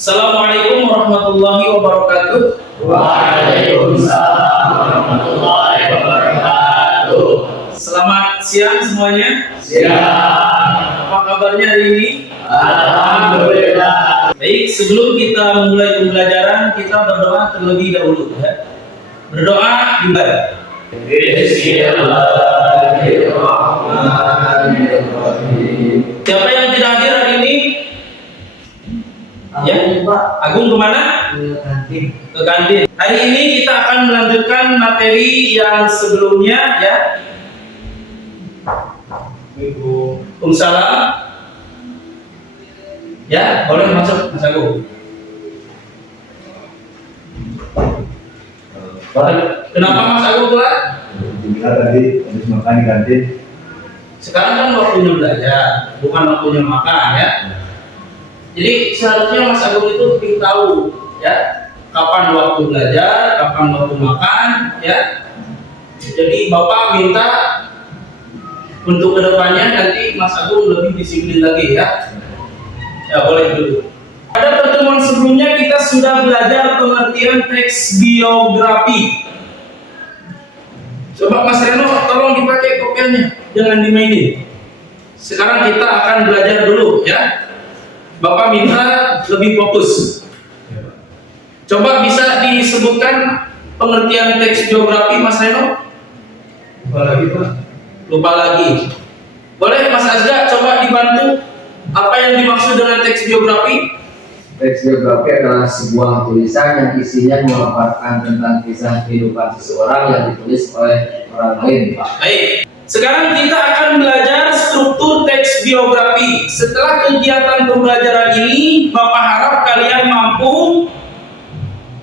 Assalamualaikum warahmatullahi wabarakatuh. Waalaikumsalam warahmatullahi wabarakatuh. Selamat siang semuanya. Siap. Apa kabarnya hari ini? Alhamdulillah. Baik, sebelum kita memulai pembelajaran, kita berdoa terlebih dahulu ya. Berdoa dimana? Bismillahirrahmanirrahim. Siapa yang tidak hadir hari ini? Ya, Pak. Agung kemana? Ke kantin. Hari ini kita akan melanjutkan materi yang sebelumnya ya. Waalaikumsalam. Ya, boleh masuk Mas Agung. Kenapa Mas Agung keluar? Kita tadi habis makan di kantin. Sekarang kan waktunya belajar, bukan waktunya makan ya. Jadi seharusnya Mas Agung itu lebih tahu ya kapan waktu belajar, kapan waktu makan ya. Jadi Bapak minta untuk kedepannya nanti Mas Agung lebih disiplin lagi ya. Ya boleh dulu. Pada pertemuan sebelumnya kita sudah belajar pengertian teks biografi. Coba Mas Reno tolong dipakai kopiannya, jangan dimainin. Sekarang kita akan belajar dulu ya. Bapak minta lebih fokus. Coba bisa disebutkan pengertian teks biografi Mas Reno? Lupa lagi Pak. Lupa lagi. Boleh Mas Azga coba dibantu apa yang dimaksud dengan teks biografi? Teks biografi adalah sebuah tulisan yang isinya memaparkan tentang kisah kehidupan seseorang yang ditulis oleh orang lain, Pak. Baik. Sekarang kita akan belajar struktur teks biografi. Setelah kegiatan pembelajaran ini, Bapak harap kalian mampu.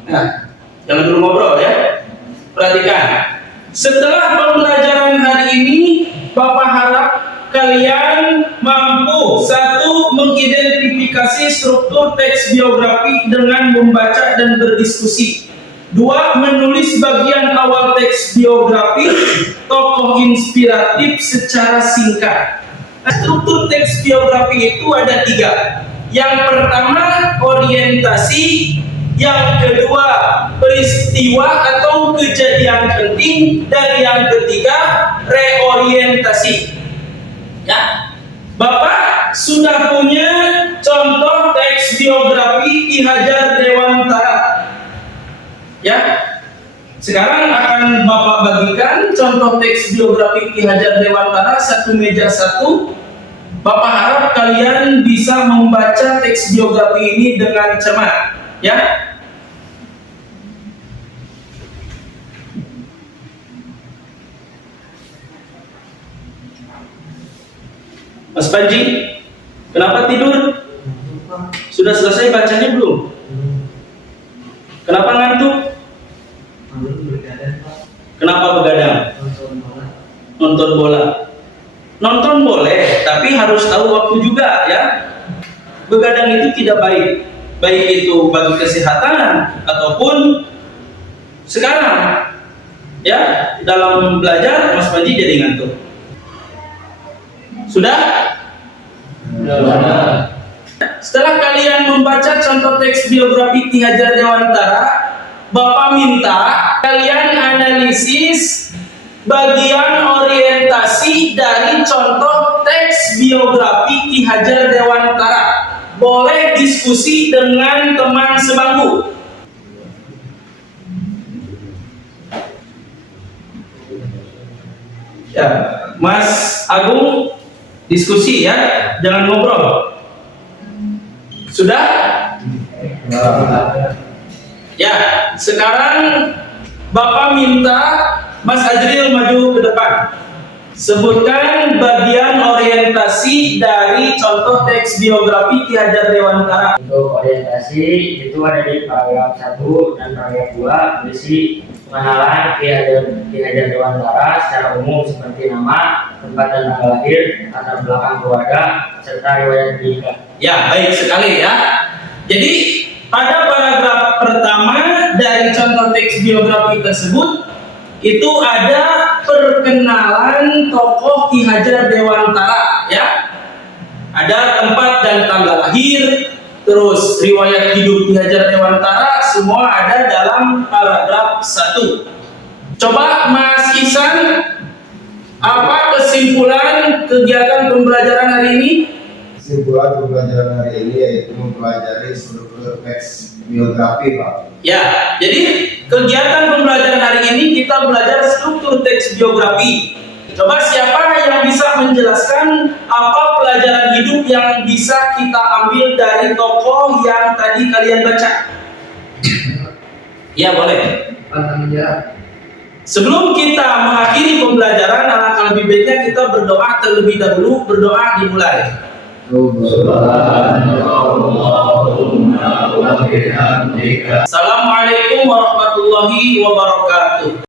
Nah, jangan dulu ngobrol ya. Perhatikan. Setelah pembelajaran hari ini, Bapak harap kalian mampu satu, mengidentifikasi struktur teks biografi dengan membaca dan berdiskusi. Dua, menulis bagian awal teks biografi, tokoh inspiratif secara singkat. Struktur teks biografi itu ada tiga. Yang pertama, orientasi. Yang kedua, peristiwa atau kejadian penting. Dan yang ketiga, reorientasi. Ya, Bapak sudah punya contoh teks biografi Ki Hajar Dewantara. Ya, sekarang akan Bapak bagikan contoh teks biografi Ki Hajar Dewantara satu meja satu. Bapak harap kalian bisa membaca teks biografi ini dengan cermat. Ya. Mas Panji, kenapa tidur? Sudah selesai bacanya belum? Kenapa ngantuk? Kenapa begadang? Nonton bola. Nonton boleh, tapi harus tahu waktu juga ya. Begadang itu tidak baik. Baik itu bagi kesehatan ataupun sekarang ya dalam belajar Mas Panji jadi ngantuk. Sudah? Setelah kalian membaca contoh teks biografi Ki Hajar Dewantara, Bapak minta kalian analisis bagian orientasi dari contoh teks biografi Ki Hajar Dewantara. Boleh diskusi dengan teman sebangku. Ya, Mas Agung diskusi ya, jangan ngobrol. Sudah? Ya, sekarang Bapak minta Mas Ajril maju ke depan. Sebutkan bagian orientasi dari contoh teks biografi Ki Hajar Dewantara. Untuk orientasi itu ada di paragraf 1 dan paragraf 2 berisi pengenalan Ki Hajar Dewantara secara umum seperti nama, tempat dan tanggal lahir, latar belakang keluarga, serta riwayat pendidikan. Ya, baik sekali ya. Jadi pada paragraf pertama dari contoh teks biografi tersebut itu ada perkenalan tokoh Ki Hajar Dewantara ya. Ada tempat dan tanggal lahir, terus riwayat hidup Ki Hajar Dewantara, semua ada dalam paragraf 1. Coba Mas Ihsan, apa kesimpulan kegiatan pembelajaran hari ini? Kesimpulan pembelajaran hari ini yaitu mempelajari struktur teks biografi, Pak. Ya, jadi kegiatan pembelajaran hari ini kita belajar struktur teks biografi. Coba siapa yang bisa menjelaskan apa pelajaran hidup yang bisa kita ambil dari tokoh yang tadi kalian baca? Ya, boleh. Pantang menyerah. Sebelum kita mengakhiri pembelajaran, alangkah lebih baiknya kita berdoa terlebih dahulu. Berdoa dimulai. Assalamualaikum warahmatullahi wabarakatuh.